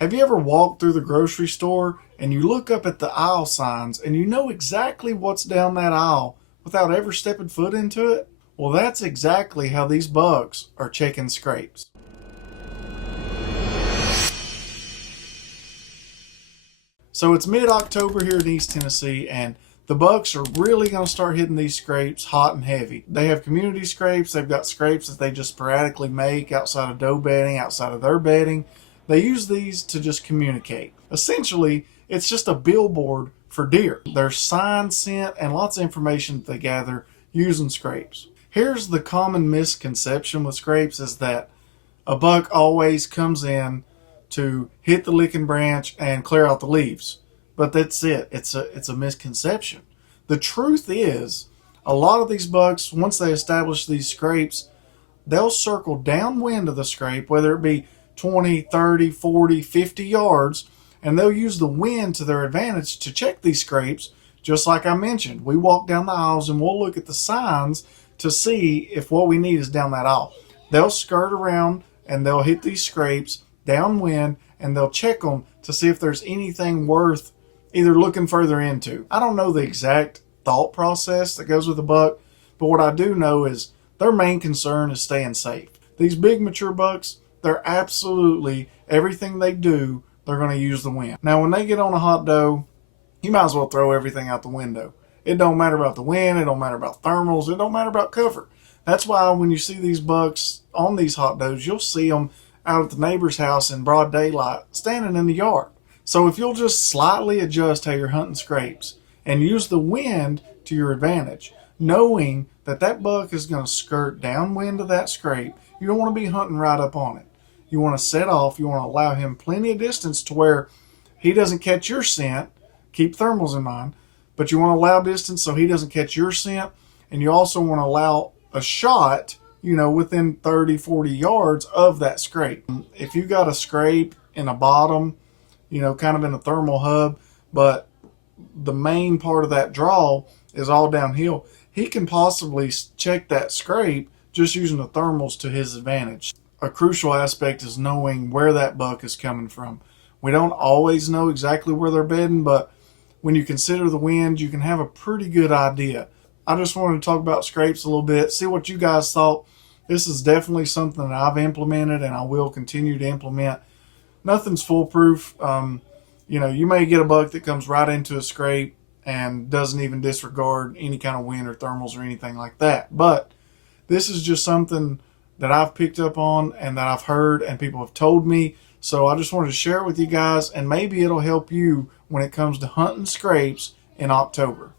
Have you ever walked through the grocery store and you look up at the aisle signs and you know exactly what's down that aisle without ever stepping foot into it? Well, that's exactly how these bugs are checking scrapes. So it's mid-October here in East Tennessee, and the bucks are really going to start hitting these scrapes hot and heavy. They have community scrapes. They've got scrapes that they just sporadically make outside of doe bedding, outside of their bedding. They use these to just communicate. Essentially, it's just a billboard for deer. There's signs sent and lots of information that they gather using scrapes. Here's the common misconception with scrapes is that a buck always comes in to hit the licking branch and clear out the leaves. But that's it. It's a misconception. The truth is, a lot of these bucks, once they establish these scrapes, they'll circle downwind of the scrape, whether it be 20, 30, 40, 50 yards, and they'll use the wind to their advantage to check these scrapes. Just like I mentioned, we walk down the aisles and we'll look at the signs to see if what we need is down that aisle. They'll skirt around and they'll hit these scrapes downwind and they'll check them to see if there's anything worth either looking further into. I don't know the exact thought process that goes with a buck, but what I do know is their main concern is staying safe. These big mature bucks, they're absolutely, everything they do, they're going to use the wind. Now, when they get on a hot doe, you might as well throw everything out the window. It don't matter about the wind, it don't matter about thermals, it don't matter about cover. That's why when you see these bucks on these hot does, you'll see them out at the neighbor's house in broad daylight, standing in the yard. So if you'll just slightly adjust how you're hunting scrapes and use the wind to your advantage, knowing that that buck is going to skirt downwind of that scrape, you don't want to be hunting right up on it. You want to set off, you want to allow him plenty of distance to where he doesn't catch your scent, keep thermals in mind, but you want to allow distance so he doesn't catch your scent, and you also want to allow a shot, within 30, 40 yards of that scrape. If you got a scrape in a bottom, kind of in a thermal hub, but the main part of that draw is all downhill, he can possibly check that scrape just using the thermals to his advantage. A crucial aspect is knowing where that buck is coming from. We don't always know exactly where they're bedding, but when you consider the wind, you can have a pretty good idea. I just wanted to talk about scrapes a little bit, see what you guys thought. This is definitely something that I've implemented and I will continue to implement. Nothing's foolproof. You may get a buck that comes right into a scrape and doesn't even disregard any kind of wind or thermals or anything like that. But this is just something that I've picked up on and that I've heard and people have told me. So I just wanted to share it with you guys, and maybe it'll help you when it comes to hunting scrapes in October.